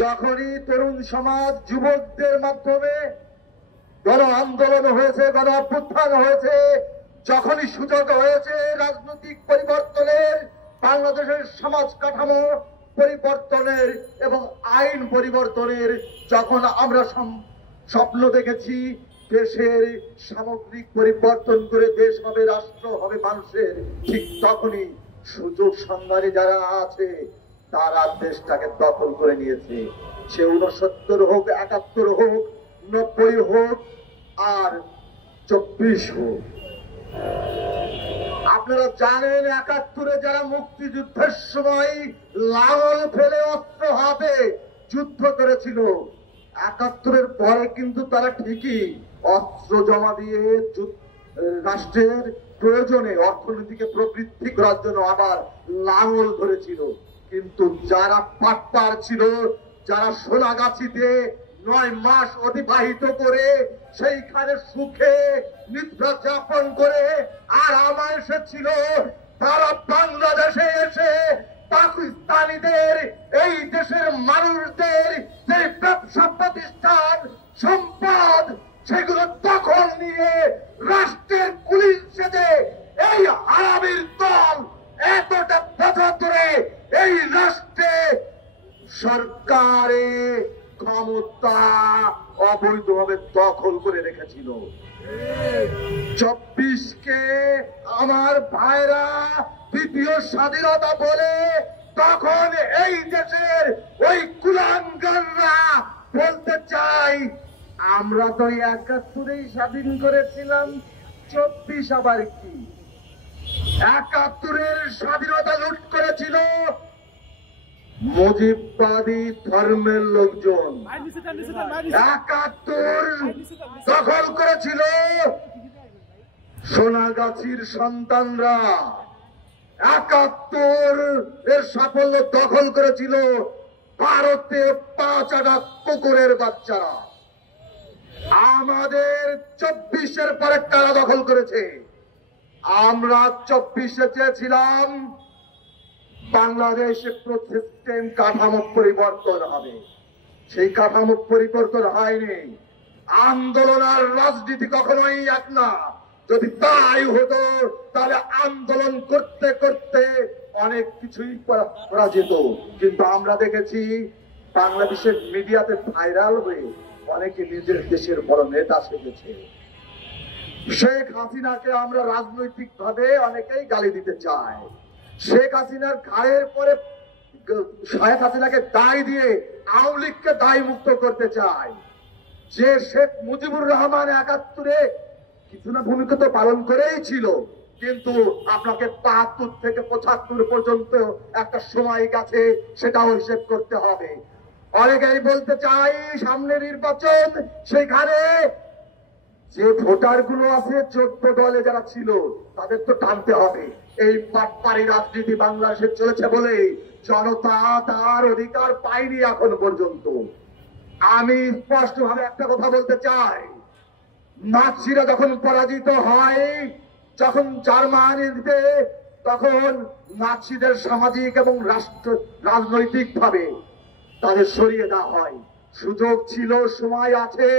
যখনই তরুণ সমাজ যুবকদের মাধ্যমে গণ আন্দোলন হয়েছে, গণ অভ্যুত্থান হয়েছে, যখনই সুযোগ হয়েছে রাজনৈতিক পরিবর্তনের, বাংলাদেশের সমাজ কাঠামো পরিবর্তনের এবং আইন পরিবর্তনের, যখন আমরা স্বপ্ন দেখেছি দেশের সামগ্রিক পরিবর্তন করে দেশ হবে, রাষ্ট্র হবে মানুষের, ঠিক তখনই সুযোগ সন্ধানী যারা আছে তারা দেশটাকে দখল করে নিয়েছে। সে 69 হোক, 71 হোক, 90 হোক আর 24 হোক। আপনারা জানেন 71-এ যারা মুক্তিযুদ্ধের সময় লাঙল ফেলে অস্ত্র হাতে যুদ্ধ করেছিল, 71-এর পরে কিন্তু তারা ঠিকই অস্ত্র জমা দিয়ে রাষ্ট্রের প্রয়োজনে অর্থনীতিকে প্রবৃদ্ধি করার জন্য আবার লাঙল ধরেছিল। কিন্তু যারা পাট্টার ছিল, যারা সোনাগাছিতে 9 মাস অতিবাহিত করে সেইখানে সুখে নিদ্রা যাপন করে আরাম এসেছিল, তারা বাংলাদেশে এসে পাকিস্তানিদের এই দেশের মানুষদের যে ব্যবসা প্রতিষ্ঠান সম্পদ সেগুলো দখল নিয়ে রাষ্ট্রের পুলিশ সেজে এই আরামের দল এতটা বছর ধরে এই রাষ্ট্রে সরকারে ক্ষমতা অবৈধভাবে দখল করে রেখেছিল। 24-কে আমার ভাইরা দ্বিতীয় স্বাধীনতা বলে তখন এই দেশের ওই কুলাঙ্গাররা বলতে চাই আমরা তো 71-এই স্বাধীন করেছিলাম, 24 আবার কি? 71-এর স্বাধীনতা লুট করেছিল মুজিববাদী ধর্মের লোকজন, 71 দখল করেছিল সোনাগাছির সন্তানরা, 71 এর সাফল্য দখল করেছিল ভারতে 5 আনা কুকুরের বাচ্চারা। আমাদের 24-এর পরে কারা দখল করেছে? আমরা 24-এ চেয়েছিলাম বাংলাদেশে সিস্টেম কাঠামো পরিবর্তন হবে, সেই কাঠামো পরিবর্তন হয়নি। আন্দোলন আর রাজনীতি কখনোই এক না। যদি তাই হতো তাহলে আন্দোলন করতে করতে অনেক কিছুই করা যেত। কিন্তু আমরা দেখেছি বাংলাদেশের মিডিয়াতে ভাইরাল হয়ে অনেকে নিজের দেশের বড় নেতা সেজেছে। শেখ হাসিনাকে আমরা রাজনৈতিক ভাবে অনেকেই গালি দিতে চায়। শেখ হাসিনার ঘাড়ের পরে শেখ হাসিনাকে দায় দিয়ে আওয়ামী লীগকে দায় মুক্ত করতে চায়। যে শেখ মুজিবুর রহমান 71-এ কিছু না ভূমিকা তো পালন করেই ছিল, কিন্তু আপনাকে 72 থেকে 75 পর্যন্ত একটা সময় গেছে, সেটাও হিসেব করতে হবে। অনেকেই বলতে চাই সামনে নির্বাচন, সেখানে যে ভোটার গুলো আছে 14 দলে যারা ছিল তাদের তো টানতে হবে। এই বাটপারি রাজনীতি বাংলাদেশে চলেছে বলে জনতা তার অধিকার পায়নি এখন পর্যন্ত। আমি স্পষ্ট ভাবে একটা কথা বলতে চাই, নাৎসিরা যখন পরাজিত হয়, যখন জার্মানিতে, তখন নাৎসিদের সামাজিক এবং রাজনৈতিক ভাবে তাদের সরিয়ে দেওয়া হয়। সুযোগ ছিল, সময় আছে,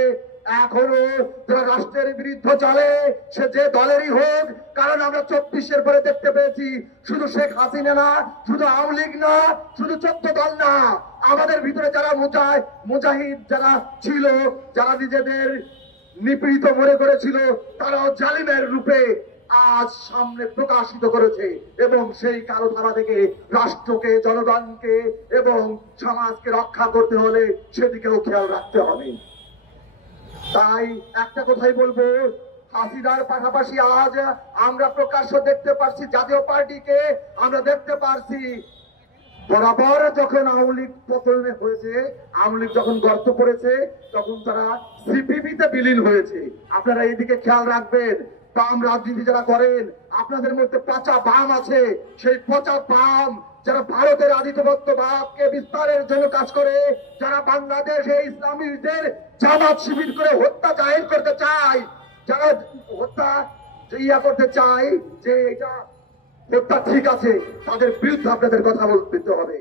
এখনো যারা রাষ্ট্রের বিরুদ্ধে চলে সে যে দলেরই হোক, কারণ আমরা 24-এর পরে দেখতে পেয়েছি শুধু শেখ হাসিনা না, শুধু আওয়ামী লীগ না, শুধু 14 দল না, আমাদের ভিতরে যারা মুজাহিদ যারা ছিল, যারা নিজেদের নিপীড়িত মনে করেছিল, তারাও জালিমের রূপে আজ সামনে প্রকাশিত করেছে। এবং সেই কালো ধারা থেকে রাষ্ট্রকে, জনগণকে এবং সমাজকে রক্ষা করতে হলে সেদিকেও খেয়াল রাখতে হবে। তাই একটা কথাই বলবো, হাসিনার পাশাপাশি আজ আমরা প্রকাশ্য দেখতে পারছি জাতীয় পার্টিকে, আমরা দেখতে পারছি বরাবর যখন আওয়ামী লীগ পতনে হয়েছে, আওয়ামী লীগ যখন গর্ত পড়েছে, তখন তারা সিপিবিতে বিলীন হয়েছে। আপনারা এইদিকে খেয়াল রাখবেন। বাম রাজনীতি যারা করেন, আপনাদের মধ্যে পচা বাম আছে, সেই পচা বাম যারা ভারতের আধিপত্যবাদকে বিস্তারের জন্য কাজ করে, যারা বাংলাদেশে ইসলামীদের জামাত শিবির করে হত্যা জাহির করতে চায়, যারা হত্যা করতে চায় যে এটা হত্যা ঠিক আছে, তাদের বিরুদ্ধে আপনাদের কথা বলতে হবে।